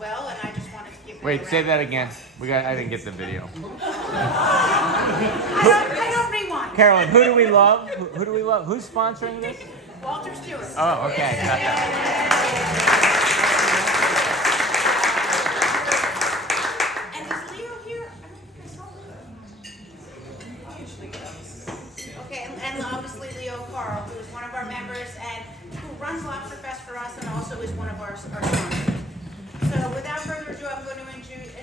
well, and I just wanted to give them Wait, say that again. I didn't get the video. I don't rewind. Carolyn, who do we love? Who do we love? Who's sponsoring this? Walter Stewart. Oh, okay. Got that. And is Leo here? I don't think I saw Leo. Okay, and obviously Leo Carl, who is one of our members and who runs Lobster Fest for us and also is one of our sponsors. So without further ado, I'm going to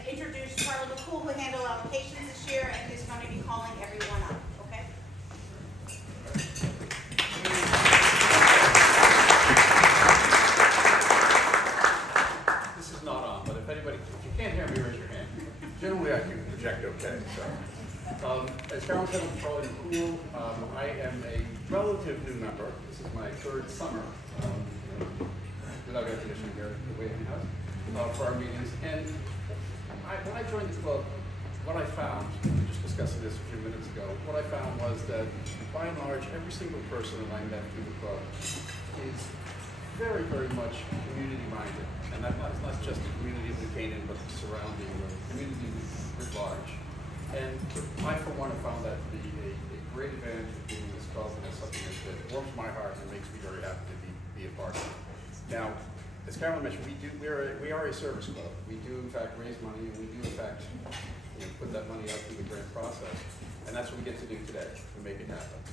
introduce Carla McCool, who handle allocations this year, and who's going to be calling everyone up. Okay? This is not on, but if you can't hear me, raise your hand. Generally, I can project okay. So, as Carolyn said, I'm Charlie McCool. I am a relative new member. This is my third summer without air conditioning here at the Waveny House. For our meetings, and when I joined the club, what I found, just discussing this a few minutes ago, what I found was that by and large, every single person that I met through the club is very, very much community-minded, and that's not just the community of New Canaan, but the surrounding community at large. And I, for one, have found that to be a great advantage of being in this club, and it's something that warms my heart and makes me very happy to be a part of it. Now, as Carolyn mentioned, we are a service club. We do, in fact, raise money, and we do, in fact, put that money out through the grant process. And that's what we get to do today, to make it happen.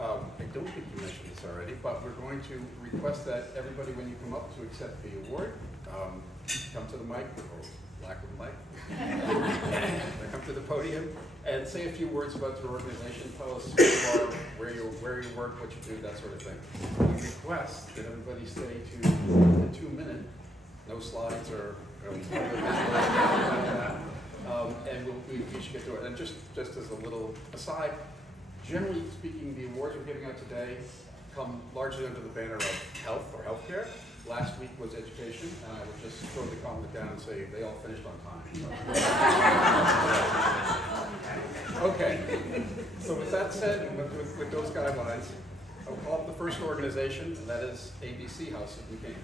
I don't think you mentioned this already, but we're going to request that everybody, when you come up to accept the award, come to the mic, or lack of a mic, come to the podium, and say a few words about your organization. Tell us who you are, where you work, what you do, that sort of thing. We request that everybody stay to the 2 minute, no slides or and we should get to it. And just as a little aside, generally speaking, the awards we're giving out today come largely under the banner of health or healthcare. Last week was education, and I would just throw the comment down and say they all finished on time. Okay, so with that said, with those guidelines, I'll call up the first organization, and that is ABC House of New Canaan.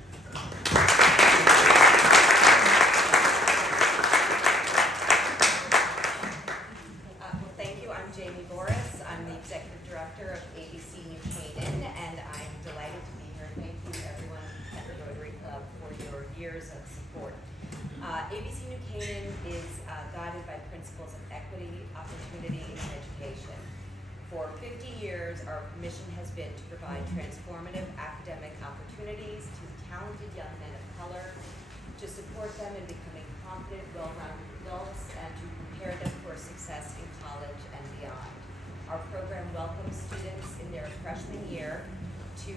Thank you. I'm Jamie Boras. I'm the Executive Director of ABC New Canaan, and I'm delighted to be here. Thank you, everyone at the Rotary Club, for your years of support. ABC New Canaan is guided by principles of equity, opportunity, and education. For 50 years, our mission has been to provide transformative academic opportunities to talented young men of color, to support them in becoming confident, well-rounded adults, and to prepare them for success in college and beyond. Our program welcomes students in their freshman year to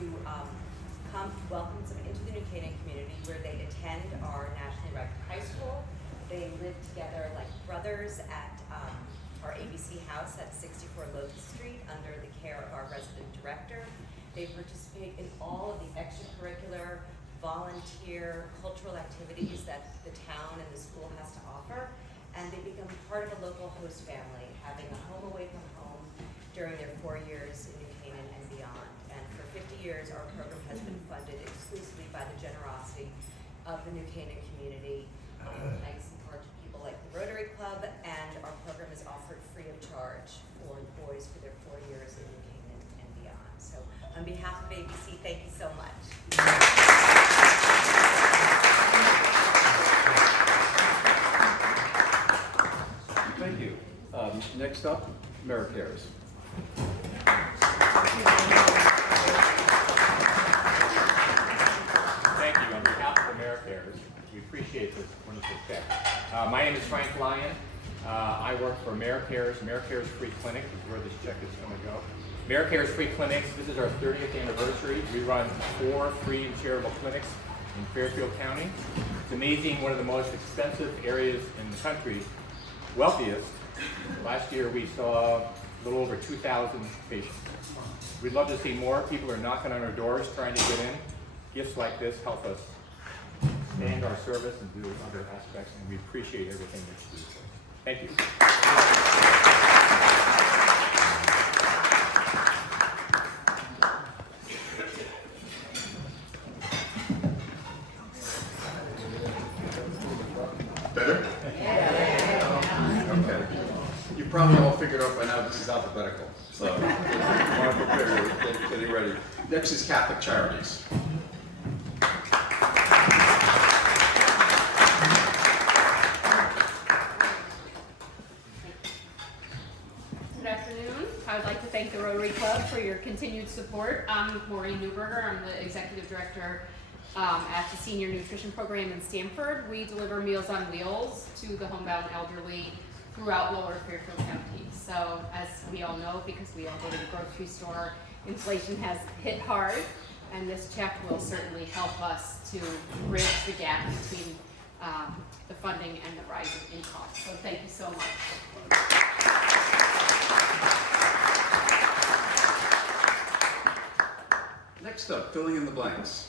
welcome them into the New Canaan community, where they attend our nationally ranked high school. They live together like brothers at our ABC house at 64 Locust Street under the care of our resident director. They participate in all of the extracurricular, volunteer, cultural activities that the town and the school has to offer, and they become part of a local host family, having a home away from home during their 4 years in New Canaan and beyond. And for 50 years, our program has been funded exclusively by the generosity of the New Canaan community, thanks in part to people like the Rotary Club, and our program is offered free of charge for the boys for their 4 years in New Canaan and beyond. So on behalf of ABC, thank you so much. Thank you. Next up, Americares. Thank you. On behalf of Americares, we appreciate this wonderful check. My name is Frank Lyon. I work for Americares. Americares Free Clinic is where this check is going to go. Americares Free Clinics, this is our 30th anniversary. We run 4 free and charitable clinics in Fairfield County. It's amazing, one of the most expensive areas in the country, wealthiest. Last year we saw a little over 2,000 patients. We'd love to see more. People are knocking on our doors trying to get in. Gifts like this help us expand our service and do other aspects, and we appreciate everything that you do for us. Thank you. Better? Yeah. Okay. You probably all figured out by now this is alphabetical. So, I want to prepare you, getting ready. Next is Catholic Charities. Good afternoon. I would like to thank the Rotary Club for your continued support. I'm Maureen Neuberger. I'm the Executive Director at the Senior Nutrition Program in Stamford. We deliver Meals on Wheels to the homebound elderly throughout Lower Fairfield County. So as we all know, because we all go to the grocery store, inflation has hit hard, and this check will certainly help us to bridge the gap between the funding and the rising in costs. So thank you so much. Next up, filling in the blanks.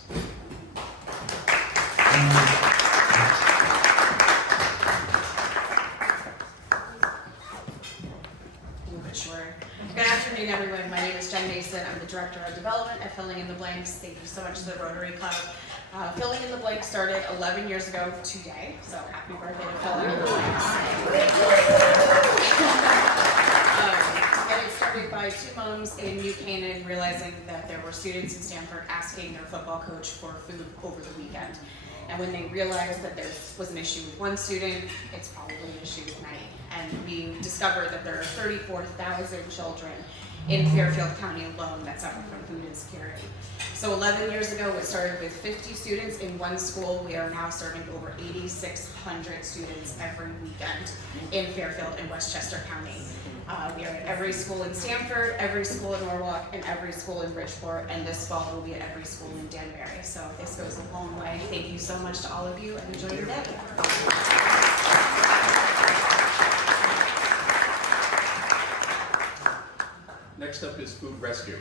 Good afternoon, everyone. My name is Jen Mason. I'm the Director of Development at Filling in the Blanks. Thank you so much to the Rotary Club. Filling in the Blanks started 11 years ago today, so happy birthday to Filling in the Blanks. And it started by two moms in New Canaan realizing that there were students in Stamford asking their football coach for food over the weekend. And when they realized that there was an issue with one student, it's probably an issue with many. And we discovered that there are 34,000 children in Fairfield County alone that suffer from food insecurity. So 11 years ago, it started with 50 students in one school. We are now serving over 8,600 students every weekend in Fairfield and Westchester County. We are at every school in Stamford, every school in Norwalk, and every school in Bridgeport, and this fall we'll be at every school in Danbury. So this goes a long way. Thank you so much to all of you, and enjoy your day. Next up is food rescue.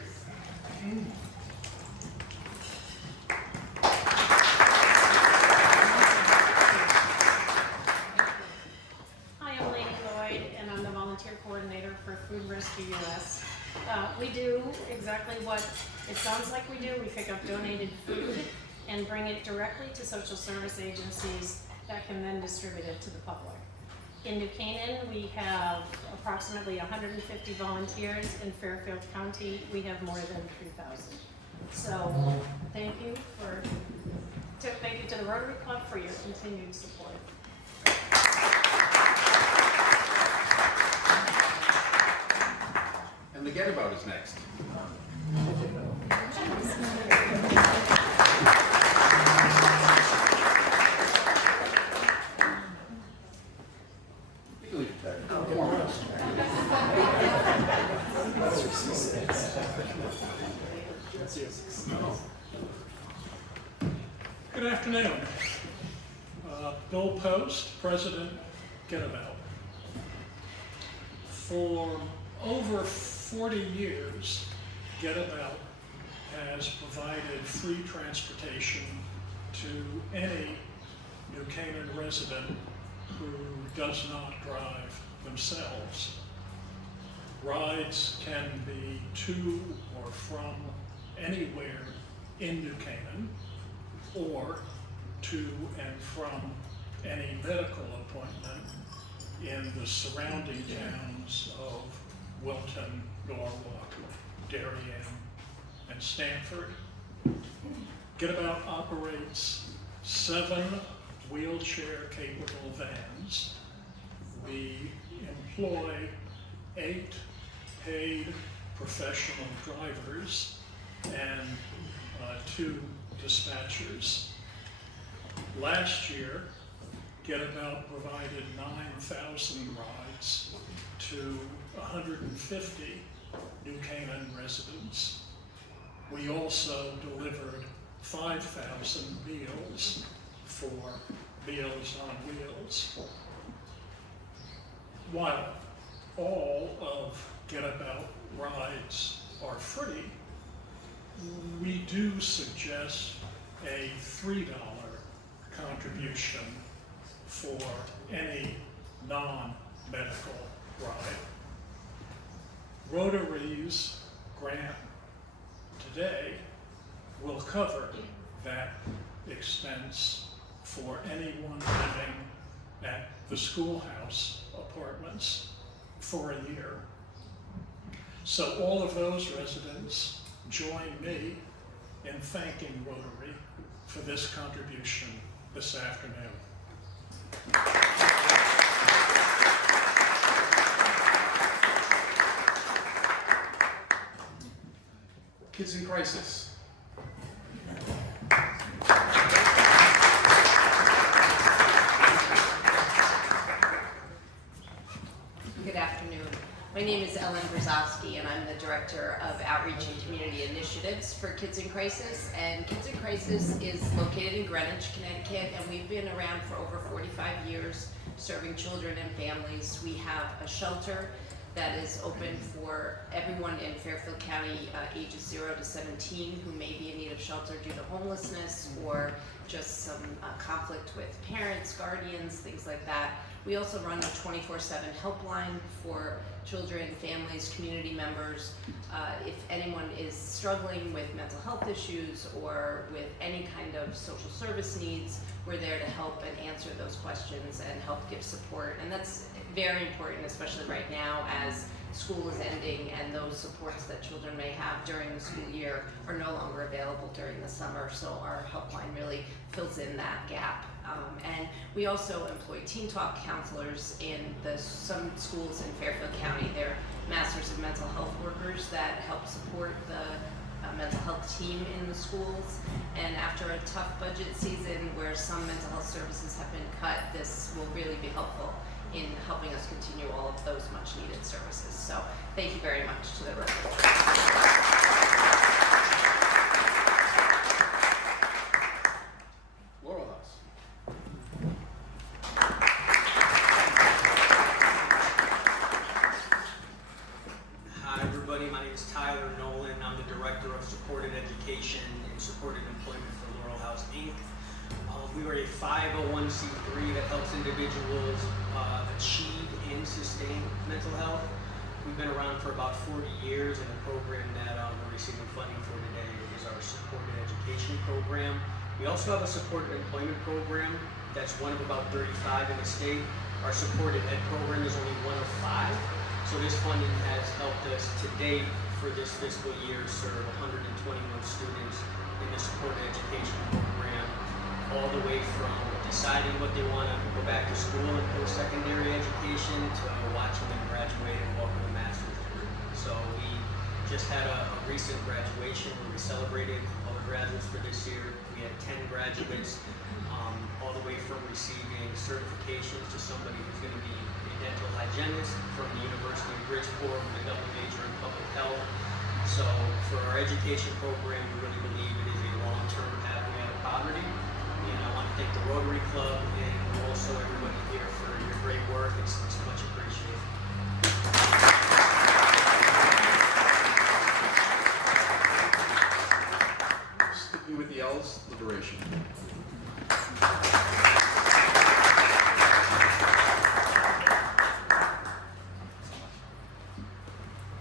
Hi, I'm Laney, Lloyd, and I'm the volunteer coordinator for Food Rescue US. We do exactly what it sounds like we do. We pick up donated food and bring it directly to social service agencies that can then distribute it to the public. In New Canaan, we have approximately 150 volunteers. In Fairfield County, we have more than 3,000. So thank you to the Rotary Club for your continued support. And the Get About is next. You can leave it there. Come on. Good afternoon. Bill Post, President, Get About. For over 40 years, Get About has provided free transportation to any New Canaan resident who does not drive themselves. Rides can be to or from anywhere in New Canaan, or to and from any medical appointment in the surrounding towns of Wilton, Norwalk, Darien, and Stamford. Get About operates 7 wheelchair-capable vans. We employ 8 paid professional drivers and 2 dispatchers. Last year, Get About provided 9,000 rides to 150 New Canaan residents. We also delivered 5,000 meals for Meals on Wheels. While all of Get About rides are free, we do suggest a $3 contribution for any non-medical ride. Rotary's grant today will cover that expense for anyone living at the schoolhouse apartments for a year. So all of those residents join me in thanking Rotary for this contribution this afternoon. Kids in Crisis. Good afternoon. My name is Brezovsky, and I'm the Director of Outreach and Community Initiatives for Kids in Crisis. And Kids in Crisis is located in Greenwich, Connecticut, and we've been around for over 45 years serving children and families. We have a shelter that is open for everyone in Fairfield County, ages 0 to 17, who may be in need of shelter due to homelessness or just some conflict with parents, guardians, things like that. We also run a 24/7 helpline for children, families, community members. If anyone is struggling with mental health issues or with any kind of social service needs, we're there to help and answer those questions and help give support. And that's very important, especially right now as school is ending and those supports that children may have during the school year are no longer available during the summer. So our helpline really fills in that gap. And we also employ Teen Talk counselors in some schools in Fairfield County. They're Masters of Mental Health workers that help support the mental health team in the schools. And after a tough budget season where some mental health services have been cut, this will really be helpful in helping us continue all of those much needed services. So thank you very much to the Rotary. Laurel. Hi everybody, my name is Nolan. I'm the Director of Supported Education and Supported Employment for Laurel House, Inc. We are a 501c3 that helps individuals achieve and sustain mental health. We've been around for about 40 years, and the program that we're receiving funding for today is our Supported Education program. We also have a Supported Employment program that's one of about 35 in the state. Our Supported Ed program is only one of 5. So this funding has helped us to date for this fiscal year serve 121 students in the Supported Education program, all the way from deciding what they want to go back to school and post-secondary education to watching them graduate and welcome a master's degree. So we just had a recent graduation where we celebrated all the graduates for this year. We had 10 graduates, all the way from receiving certifications to somebody who's going to be a dental hygienist from the University of Bridgeport with a double major in public health. So for our education program, we really believe it is a long-term pathway out of poverty. And I want to thank the Rotary Club and also everybody here for your great work. It's much appreciated. Sticking with the L's, liberation.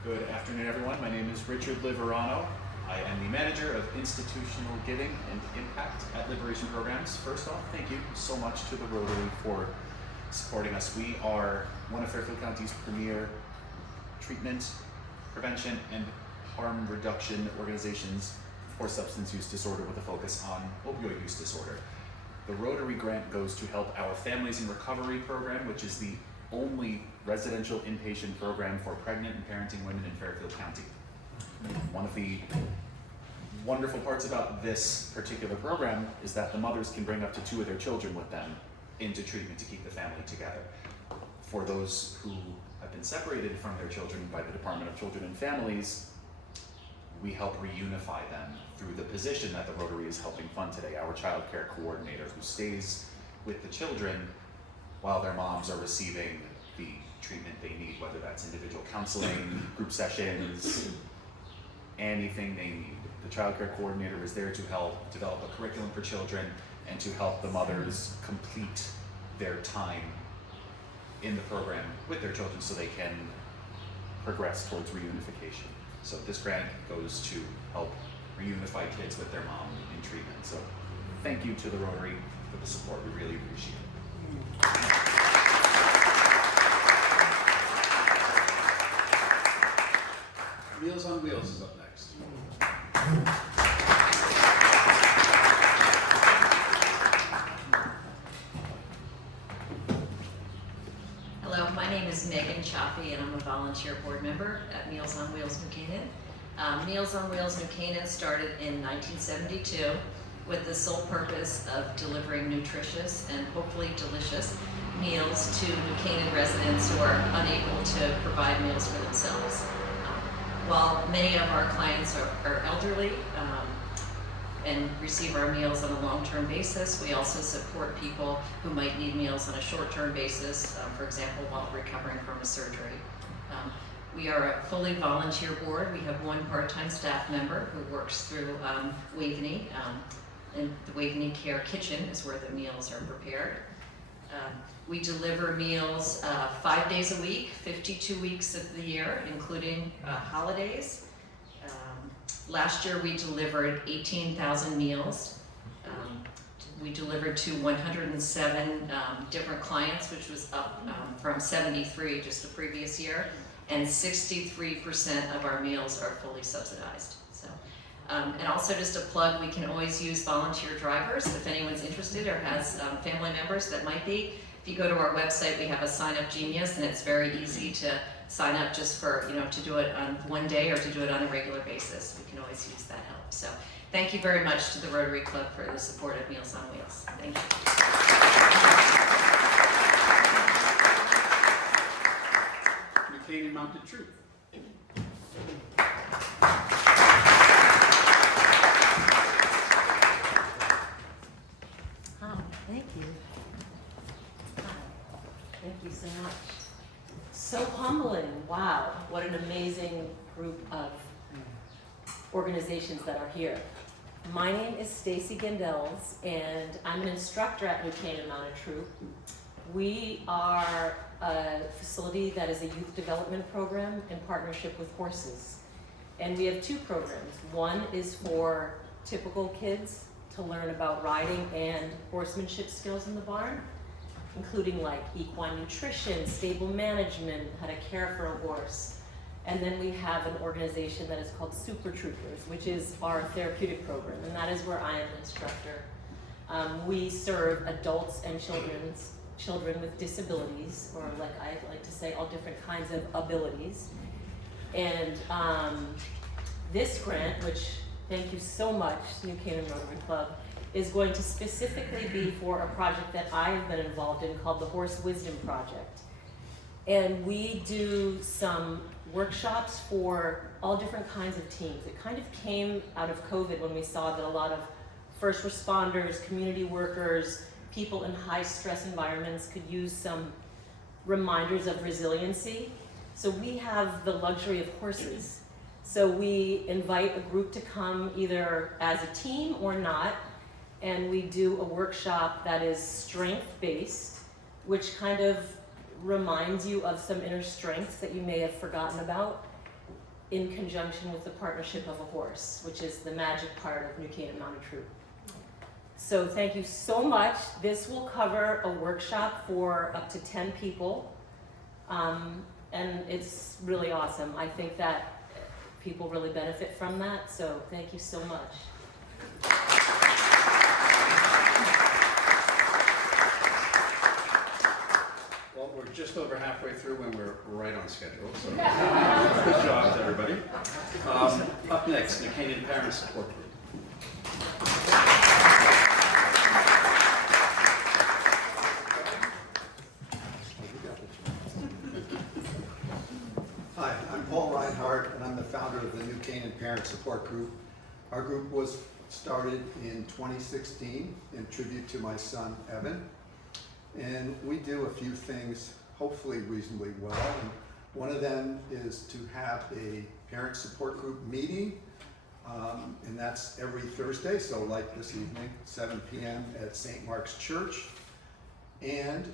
Good afternoon, everyone. My name is Richard Liverano. I am the manager of institutional giving and impact at Liberation Programs. First off, thank you so much to the Rotary for supporting us. We are one of Fairfield County's premier treatment, prevention, and harm reduction organizations for substance use disorder with a focus on opioid use disorder. The Rotary grant goes to help our Families in Recovery program, which is the only residential inpatient program for pregnant and parenting women in Fairfield County. One of the wonderful parts about this particular program is that the mothers can bring up to 2 of their children with them into treatment to keep the family together. For those who have been separated from their children by the Department of Children and Families, we help reunify them through the position that the Rotary is helping fund today, our child care coordinator, who stays with the children while their moms are receiving the treatment they need, whether that's individual counseling, group sessions, anything they need. The child care coordinator is there to help develop a curriculum for children and to help the mothers complete their time in the program with their children so they can progress towards reunification. So this grant goes to help reunify kids with their mom in treatment. So thank you to the Rotary for the support. We really appreciate it. Hello, my name is Meghan Cioffi, and I'm a volunteer board member at Meals on Wheels New Canaan. Meals on Wheels New Canaan started in 1972 with the sole purpose of delivering nutritious and hopefully delicious meals to New Canaan residents who are unable to provide meals for themselves. While many of our clients are elderly and receive our meals on a long-term basis, we also support people who might need meals on a short-term basis, for example, while recovering from a surgery. We are a fully volunteer board. We have one part-time staff member who works through Waveny, and the Waveny Care kitchen is where the meals are prepared. We deliver meals 5 days a week, 52 weeks of the year, including holidays. Last year we delivered 18,000 meals. We delivered to 107 different clients, which was up from 73 just the previous year, and 63% of our meals are fully subsidized. So, and also just a plug, we can always use volunteer drivers if anyone's interested or has family members that might be. If you go to our website, we have a sign up genius, and it's very easy to sign up just for, to do it on one day or to do it on a regular basis. We can always use that help. So thank you very much to the Rotary Club for the support of Meals on Wheels. Thank you. New Canaan Mounted Troop. Hi, thank you. Hi, thank you so much. So humbling. Wow, what an amazing group of organizations that are here. My name is Stacy Gendels, and I'm an instructor at New Canaan Mounted Troop. We are a facility that is a youth development program in partnership with horses. And we have two programs. One is for typical kids to learn about riding and horsemanship skills in the barn, including like equine nutrition, stable management, how to care for a horse. And then we have an organization that is called Super Troopers, which is our therapeutic program, and that is where I am an instructor. We serve adults and children with disabilities, or like I like to say, all different kinds of abilities. And this grant, which thank you so much, New Canaan Rotary Club, is going to specifically be for a project that I've been involved in called the Horse Wisdom Project. And we do some workshops for all different kinds of teams. It kind of came out of COVID when we saw that a lot of first responders, community workers, people in high stress environments could use some reminders of resiliency. So we have the luxury of horses. So we invite a group to come either as a team or not, and we do a workshop that is strength-based, which kind of reminds you of some inner strengths that you may have forgotten about, in conjunction with the partnership of a horse, which is the magic part of New Canaan Mounted Troop. So thank you so much. This will cover a workshop for up to 10 people, and it's really awesome. I think that people really benefit from that, so thank you so much. Well, we're just over halfway through and we're right on schedule, so good job to everybody. Up next, the Canaan Parent Support Group. Hi, I'm Paul Reinhart, and I'm the founder of the New Canaan Parent Support Group. Our group was started in 2016 in tribute to my son, Evan. And we do a few things hopefully reasonably well. And one of them is to have a parent support group meeting, and that's every Thursday, so like this evening, 7 p.m. at St. Mark's Church. And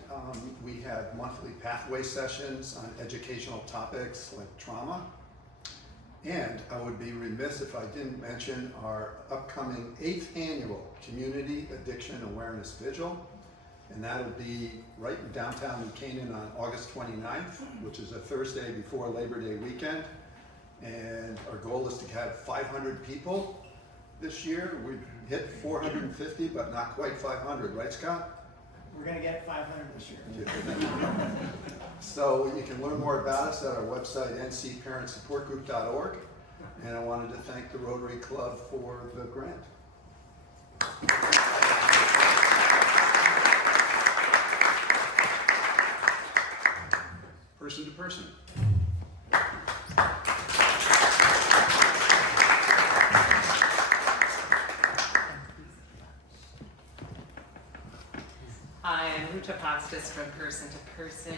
we have monthly pathway sessions on educational topics like trauma. And I would be remiss if I didn't mention our upcoming 8th annual Community Addiction Awareness Vigil. And that'll be right in downtown New Canaan on August 29th, which is a Thursday before Labor Day weekend. And our goal is to have 500 people this year. We've hit 450, but not quite 500, right, Scott? We're gonna get 500 this year. So you can learn more about us at our website, ncparentsupportgroup.org. And I wanted to thank the Rotary Club for the grant. Person to person. I'm ruta paksas from person to person.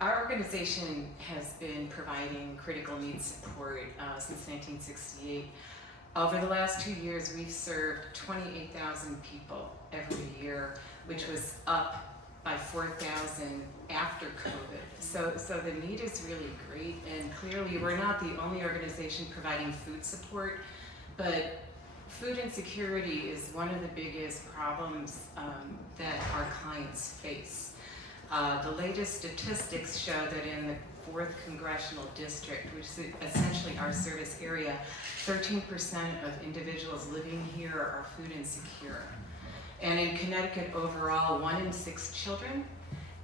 Our organization has been providing critical needs support since 1968. Over the last 2 years, we've served 28,000 people every year, which was up by 4,000 after COVID. So the need is really great, and clearly we're not the only organization providing food support, but food insecurity is one of the biggest problems that our clients face. The latest statistics show that in the 4th Congressional District, which is essentially our service area, 13% of individuals living here are food insecure. And in Connecticut overall, 1 in 6 children,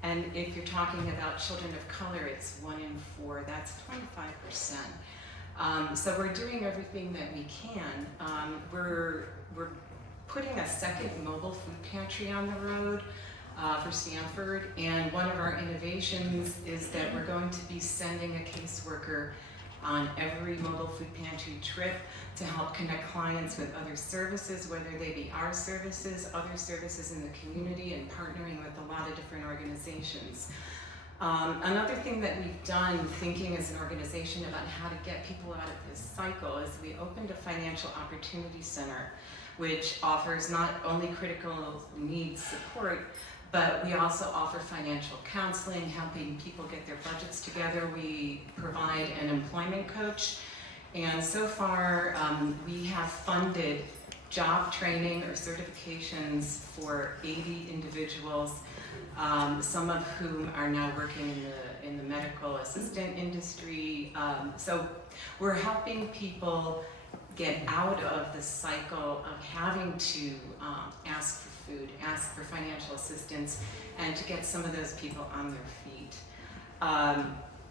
and if you're talking about children of color, it's 1 in 4, that's 25%. So we're doing everything that we can. We're putting a second mobile food pantry on the road for Stanford, and one of our innovations is that we're going to be sending a caseworker on every mobile food pantry trip to help connect clients with other services, whether they be our services, other services in the community, and partnering with a lot of different organizations. Another thing that we've done, thinking as an organization about how to get people out of this cycle, is we opened a financial opportunity center, which offers not only critical needs support, but we also offer financial counseling, helping people get their budgets together. We provide an employment coach, and so far we have funded job training or certifications for 80 individuals, some of whom are now working in the medical assistant industry. So we're helping people get out of the cycle of having to ask for food, ask for financial assistance, and to get some of those people on their feet.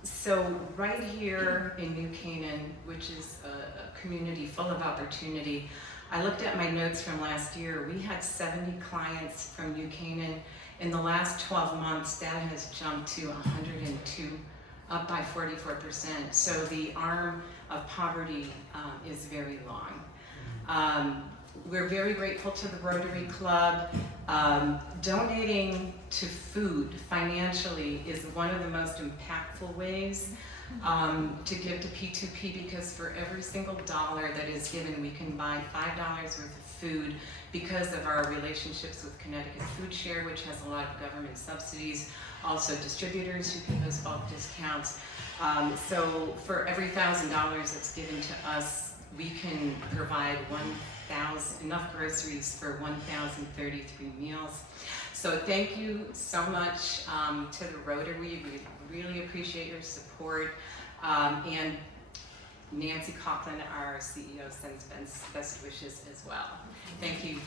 So right here in New Canaan, which is a community full of opportunity, I looked at my notes from last year. We had 70 clients from New Canaan. In the last 12 months, that has jumped to 102, up by 44%. So the arm of poverty is very long. We're very grateful to the Rotary Club. Donating to food financially is one of the most impactful ways to give to P2P, because for every single dollar that is given, we can buy $5 worth of food because of our relationships with Connecticut Food Share, which has a lot of government subsidies, also distributors who give us bulk discounts. So for every $1,000 that's given to us, we can provide enough groceries for 1,033 meals. So thank you so much to the Rotary. We really appreciate your support. And Nancy Coughlin, our CEO, sends best wishes as well. Thank you.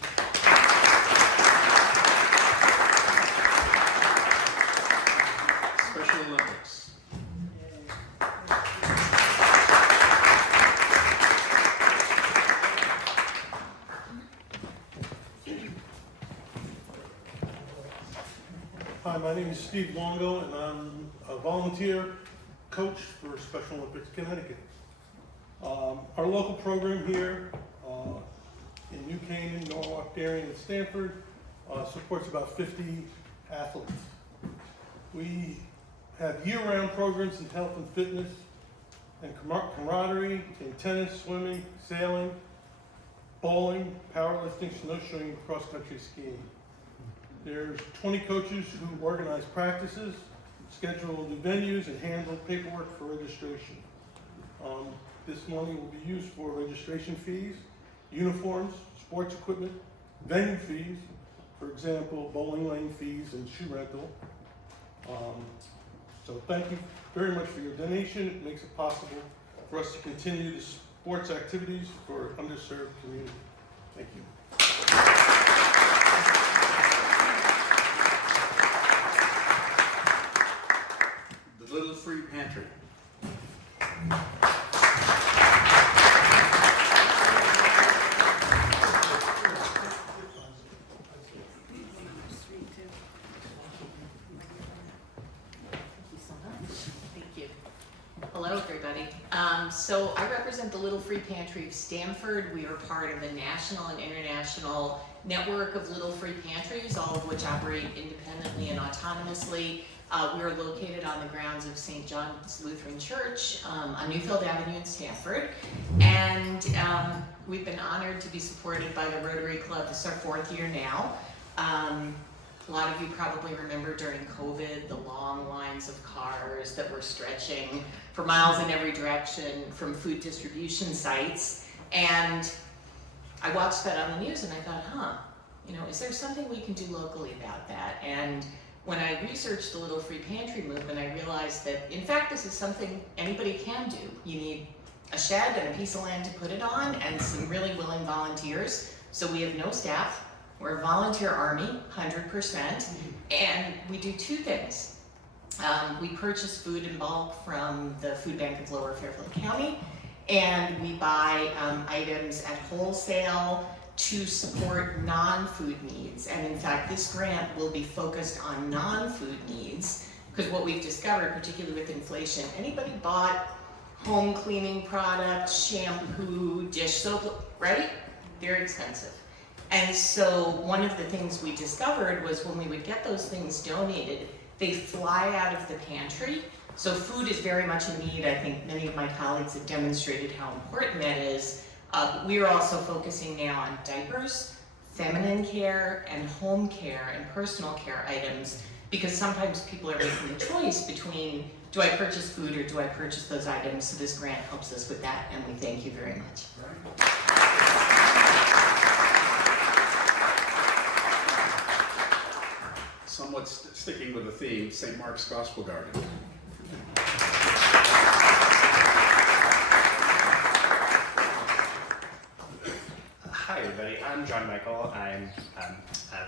Special Olympics. Hi, my name is Steve Longo, and I'm a volunteer coach for Special Olympics Connecticut. Our local program here in New Canaan, Norwalk, Darien, and Stanford supports about 50 athletes. We have year-round programs in health and fitness and camaraderie in tennis, swimming, sailing, bowling, powerlifting, snowshoeing, and cross-country skiing. There's 20 coaches who organize practices, schedule the venues, and handle paperwork for registration. This money will be used for registration fees, uniforms, sports equipment, venue fees, for example, bowling lane fees and shoe rental. So thank you very much for your donation. It makes it possible for us to continue the sports activities for underserved community. Thank you. Pantry. Hello, everybody. So I represent the Little Free Pantry of Stamford. We are part of a national and international network of Little Free Pantries, all of which operate independently and autonomously. We are located on the grounds of St. John's Lutheran Church on Newfield Avenue in Stamford. And we've been honored to be supported by the Rotary Club. This is our 4th year now. A lot of you probably remember during COVID, the long lines of cars that were stretching for miles in every direction from food distribution sites. And I watched that on the news and I thought, is there something we can do locally about that? And when I researched the Little Free Pantry movement, I realized that, in fact, this is something anybody can do. You need a shed and a piece of land to put it on and some really willing volunteers. So we have no staff. We're a volunteer army, 100%, and we do 2 things. We purchase food in bulk from the Food Bank of Lower Fairfield County, and we buy items at wholesale to support non-food needs. And in fact, this grant will be focused on non-food needs, because what we've discovered, particularly with inflation, anybody bought home cleaning products, shampoo, dish soap, right? They're expensive. And so one of the things we discovered was when we would get those things donated, they fly out of the pantry. So food is very much a need. I think many of my colleagues have demonstrated how important that is. We are also focusing now on diapers, feminine care, and home care and personal care items, because sometimes people are making the choice between, do I purchase food or do I purchase those items? So this grant helps us with that, and we thank you very much. Somewhat sticking with the theme, St. Mark's Gospel Garden. Hi everybody, I'm John Michael. I'm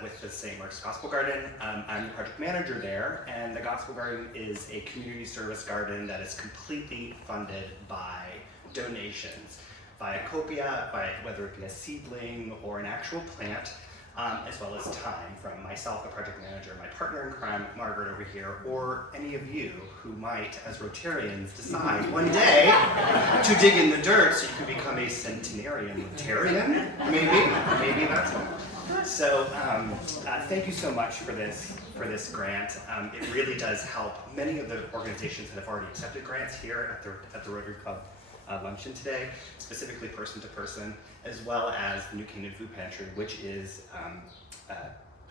with the St. Mark's Gospel Garden. I'm the project manager there, and the Gospel Garden is a community service garden that is completely funded by donations, via copia, by whether it be a seedling or an actual plant, as well as time from myself, the project manager, my partner in crime, Margaret over here, or any of you who might, as Rotarians, decide one day to dig in the dirt so you can become a centenarian Rotarian, maybe that's one. So thank you so much for this grant. It really does help many of the organizations that have already accepted grants here at the Rotary Club Luncheon today, specifically person to person, as well as the New Canaan Food Pantry, which is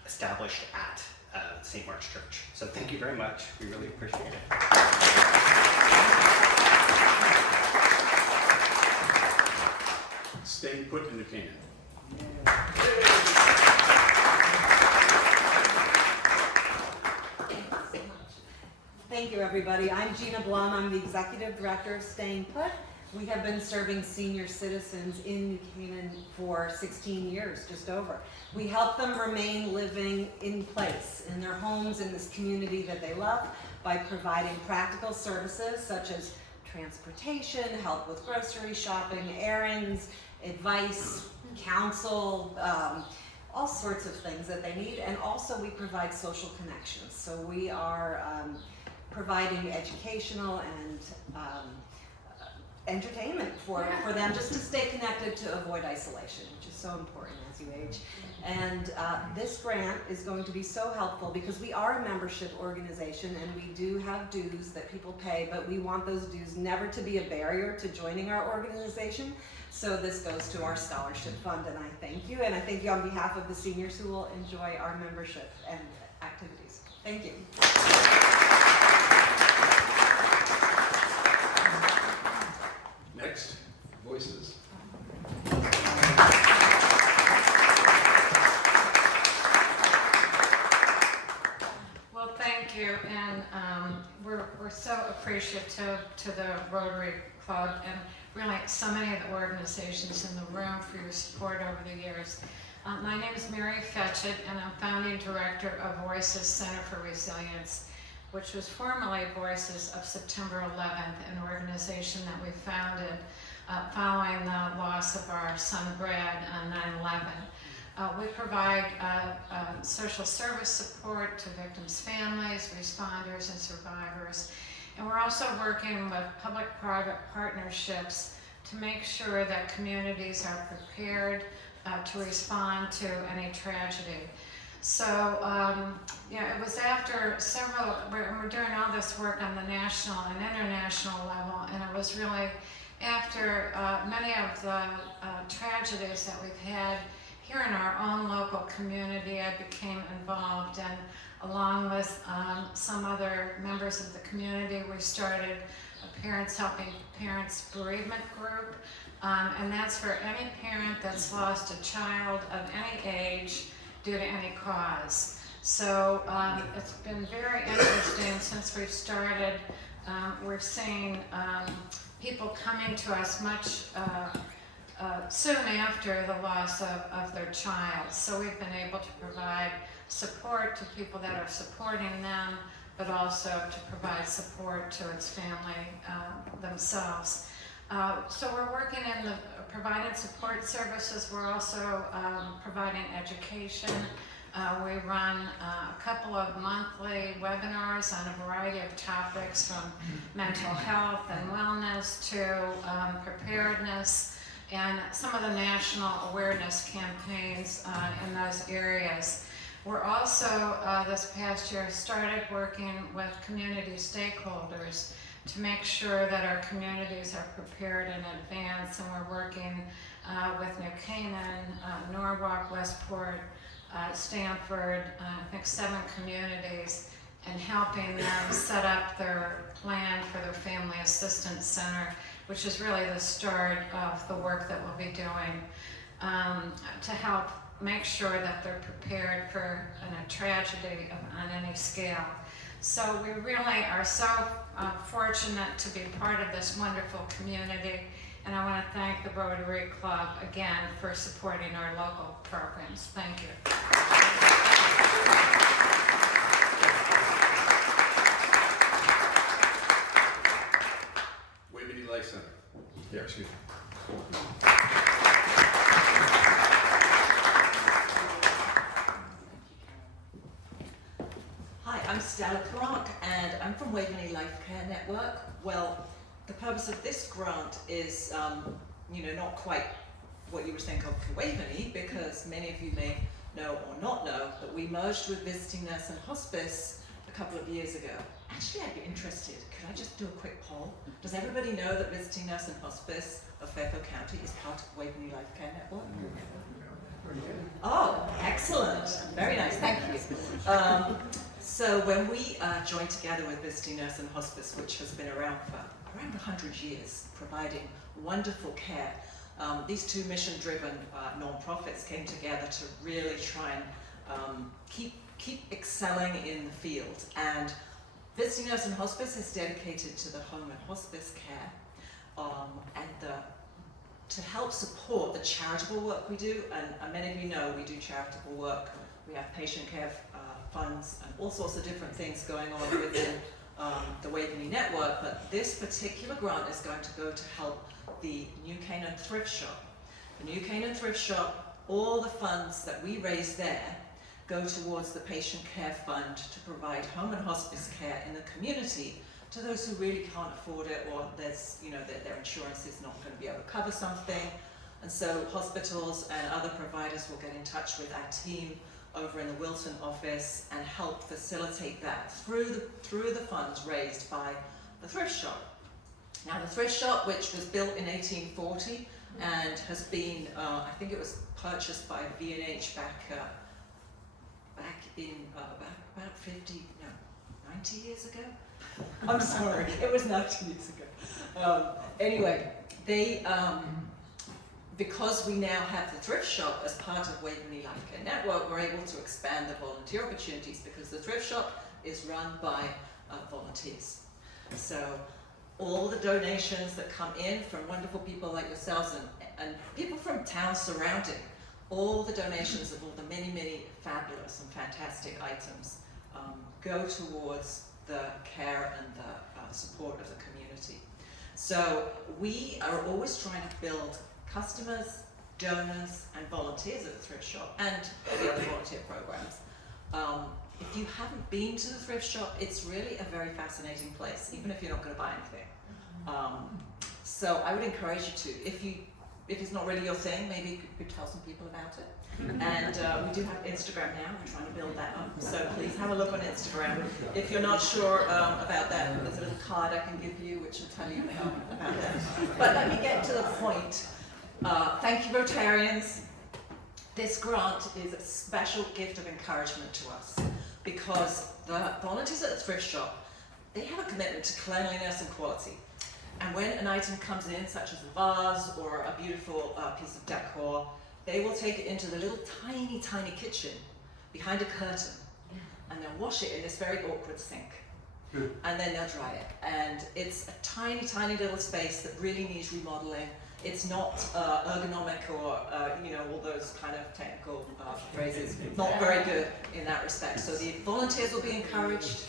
established at St. Mark's Church. So thank you very much. We really appreciate it. Staying put in New Canaan. Thank you, everybody. I'm Gina Blum. I'm the Executive Director of Staying Put. We have been serving senior citizens in New Canaan for 16 years, just over. We help them remain living in place, in their homes, in this community that they love, by providing practical services such as transportation, help with grocery shopping, errands, advice, counsel, all sorts of things that they need. And also we provide social connections. So we are providing educational and entertainment for them, just to stay connected, to avoid isolation, which is so important as you age. And this grant is going to be so helpful because we are a membership organization and we do have dues that people pay, but we want those dues never to be a barrier to joining our organization. So this goes to our scholarship fund, and I thank you. And I thank you on behalf of the seniors who will enjoy our membership and activities. Thank you. Next, voices. Well, thank you, and we're so appreciative to the Rotary Club and really so many of the organizations in the room for your support over the years. My name is Mary Fetchet, and I'm founding director of Voices Center for Resilience. which was formerly Voices of September 11th, an organization that we founded following the loss of our son Brad on 9/11. We provide social service support to victims' families, responders, and survivors. And we're also working with public-private partnerships to make sure that communities are prepared to respond to any tragedy. So, it was after we're doing all this work on the national and international level, and it was really after many of the tragedies that we've had here in our own local community, I became involved, and along with some other members of the community, we started a Parents Helping Parents bereavement group, and that's for any parent that's lost a child of any age due to any cause. So it's been very interesting since we've started. We're seeing people coming to us much soon after the loss of their child. So we've been able to provide support to people that are supporting them, but also to provide support to its family themselves. So we're working in the providing support services. We're also providing education. We run a couple of monthly webinars on a variety of topics, from mental health and wellness to preparedness, and some of the national awareness campaigns in those areas. We're also, this past year, started working with community stakeholders to make sure that our communities are prepared in advance, and we're working with New Canaan, Norwalk, Westport, Stanford, I think 7 communities, and helping them set up their plan for their Family Assistance Center, which is really the start of the work that we'll be doing to help make sure that they're prepared for a tragedy on any scale. So we really are so fortunate to be part of this wonderful community, and I want to thank the Rotary Club again for supporting our local programs. Thank you. Waveny Life Center. Yeah, excuse me. Hi, I'm Stella Clark, and I'm from Waveny Life Care Network. Well, the purpose of this grant is, not quite what you would think of for Waveny, because many of you may know or not know that we merged with Visiting Nurse and Hospice a couple of years ago. Actually, I'd be interested. Could I just do a quick poll? Does everybody know that Visiting Nurse and Hospice of Fairfield County is part of Waveny Life Care Network? Oh, excellent. Very nice, thank you. So when we joined together with Visiting Nurse and Hospice, which has been around for around 100 years, providing wonderful care, these two mission-driven non-profits came together to really try and keep excelling in the field. And Visiting Nurse and Hospice is dedicated to the home and hospice care, to help support the charitable work we do. And many of you know we do charitable work. We have patient care funds and all sorts of different things going on within the Waveny network, but this particular grant is going to go to help the New Canaan Thrift Shop. The New Canaan Thrift Shop, all the funds that we raise there go towards the patient care fund to provide home and hospice care in the community to those who really can't afford it, or there's, their insurance is not going to be able to cover something. And so hospitals and other providers will get in touch with our team over in the Wilton office and help facilitate that through the funds raised by the thrift shop. Now, the thrift shop, which was built in 1840 and has been, I think it was purchased by V&H back in about 90 years ago. I'm sorry, it was 90 years ago. Anyway, they, because we now have the thrift shop as part of Waveny Life Care Network, we're able to expand the volunteer opportunities because the thrift shop is run by volunteers. So all the donations that come in from wonderful people like yourselves and people from towns surrounding, all the donations of all the many, many fabulous and fantastic items go towards the care and the support of the community. So we are always trying to build customers, donors, and volunteers at the thrift shop and the other volunteer programs. If you haven't been to the thrift shop, it's really a very fascinating place, even if you're not going to buy anything. So I would encourage you to, if it's not really your thing, maybe you could tell some people about it. And we do have Instagram now, we're trying to build that up. So please have a look on Instagram. If you're not sure about that, there's a little card I can give you which will tell you about that. But let me get to the point. Thank you, Rotarians. This grant is a special gift of encouragement to us because the volunteers at the thrift shop, they have a commitment to cleanliness and quality. And when an item comes in, such as a vase or a beautiful piece of decor, they will take it into the little tiny, tiny kitchen behind a curtain and they'll wash it in this very awkward sink. And then they'll dry it. And it's a tiny, tiny little space that really needs remodeling. It's not ergonomic or, all those kind of technical phrases. Not very good in that respect. So the volunteers will be encouraged.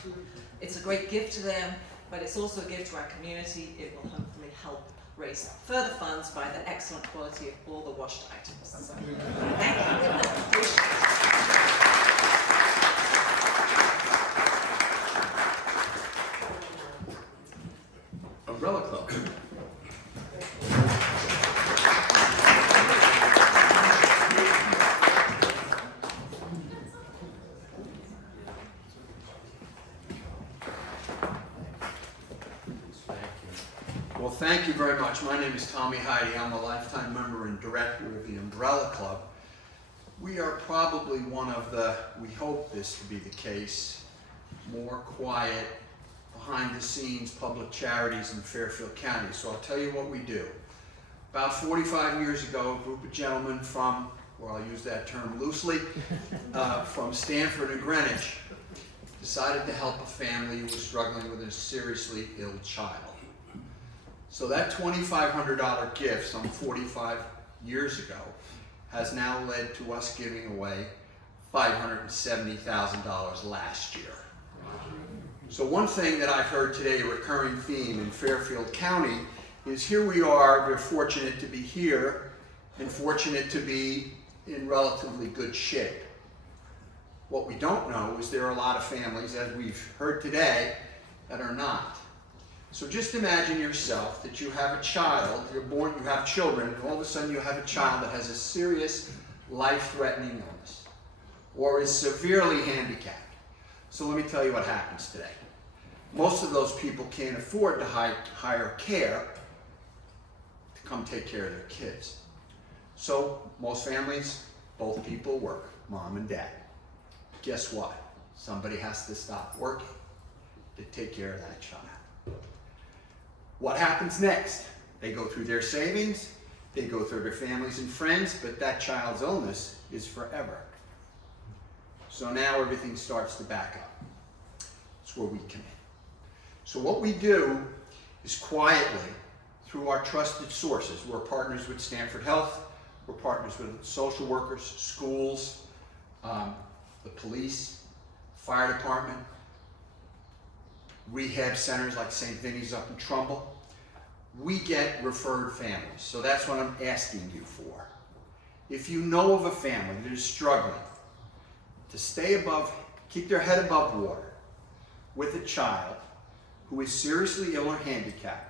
It's a great gift to them, but it's also a gift to our community. It will hopefully help raise further funds by the excellent quality of all the washed items. So, thank you. Umbrella Club. Well, thank you very much. My name is Tommy Heidi. I'm a lifetime member and director of the Umbrella Club. We are probably one of the, we hope this to be the case, more quiet, behind the scenes public charities in Fairfield County. So I'll tell you what we do. About 45 years ago, a group of gentlemen from, or I'll use that term loosely, from Stanford and Greenwich, decided to help a family who was struggling with a seriously ill child. So that $2,500 gift some 45 years ago has now led to us giving away $570,000 last year. So one thing that I've heard today, a recurring theme in Fairfield County, is here we are, we're fortunate to be here and fortunate to be in relatively good shape. What we don't know is there are a lot of families, as we've heard today, that are not. So just imagine yourself that you have a child, you're born, you have children, and all of a sudden you have a child that has a serious life-threatening illness or is severely handicapped. So let me tell you what happens today. Most of those people can't afford to hire care to come take care of their kids. So most families, both people work, mom and dad. Guess what? Somebody has to stop working to take care of that child. What happens next? They go through their savings, they go through their families and friends, but that child's illness is forever. So now everything starts to back up. That's where we come in. So what we do is quietly, through our trusted sources, we're partners with Stanford Health, we're partners with social workers, schools, the police, fire department, rehab centers like St. Vinny's up in Trumbull. We get referred families, so that's what I'm asking you for. If you know of a family that is struggling to stay above, keep their head above water with a child who is seriously ill or handicapped,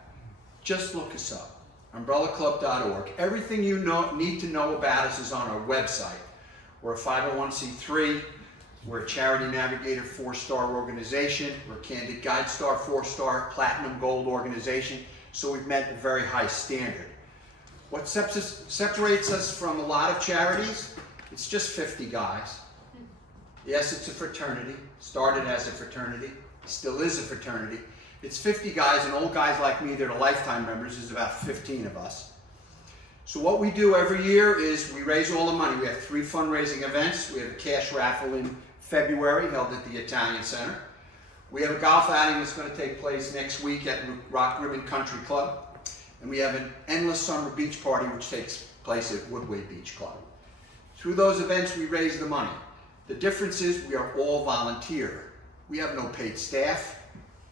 just look us up, umbrellaclub.org. Everything you need to know about us is on our website. We're a 501c3, we're a Charity Navigator 4-star organization, we're a Candid Guide Star 4-star, Platinum Gold organization, so we've met a very high standard. What separates us from a lot of charities, it's just 50 guys. Yes, it's a fraternity, started as a fraternity, still is a fraternity. It's 50 guys, and old guys like me that are lifetime members, is about 15 of us. So what we do every year is we raise all the money. We have 3 fundraising events. We have a cash raffle in February held at the Italian Center. We have a golf outing that's going to take place next week at Rock Ribbon Country Club. And we have an endless summer beach party which takes place at Woodway Beach Club. Through those events we raise the money. The difference is we are all volunteer. We have no paid staff.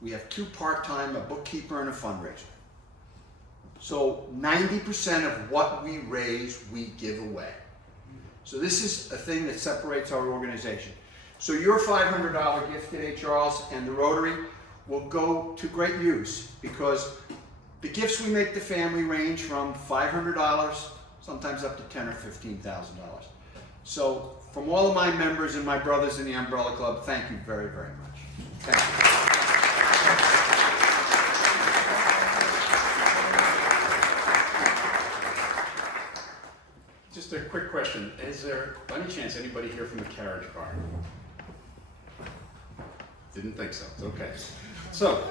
We have 2 part-time, a bookkeeper and a fundraiser. So 90% of what we raise, we give away. So this is a thing that separates our organization. So your $500 gift today, Charles, and the Rotary will go to great use, because the gifts we make the family range from $500, sometimes up to $10,000 or $15,000. So from all of my members and my brothers in the Umbrella Club, thank you very, very much. Thank you. Just a quick question. Is there, by any chance, anybody here from the carriage bar? Didn't think so. Okay. So,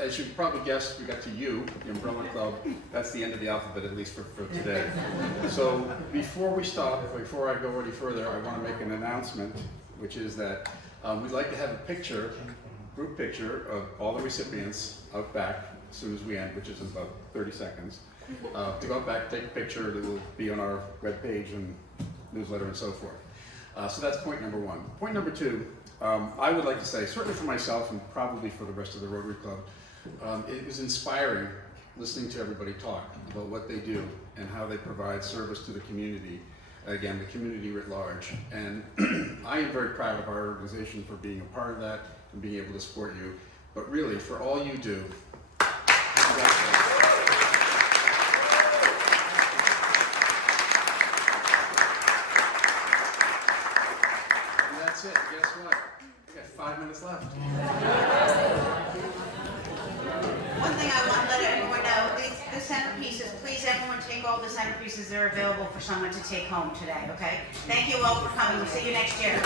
as you probably guessed, we got to you, the Umbrella Club. That's the end of the alphabet, at least for today. So, before we stop, before I go any further, I want to make an announcement, which is that we'd like to have a picture, group picture of all the recipients out back as soon as we end, which is in about 30 seconds. To go back, take a picture that will be on our webpage and newsletter and so forth. So that's point number 1. Point number 2, I would like to say, certainly for myself and probably for the rest of the Rotary Club, it was inspiring listening to everybody talk about what they do and how they provide service to the community, again, the community writ large. And I am very proud of our organization for being a part of that and being able to support you. But really, for all you do, it. Guess what? We got 5 minutes left. One thing I want to let everyone know, the centerpieces, please everyone take all the centerpieces that are available for someone to take home today, okay? Thank you all for coming. We'll see you next year.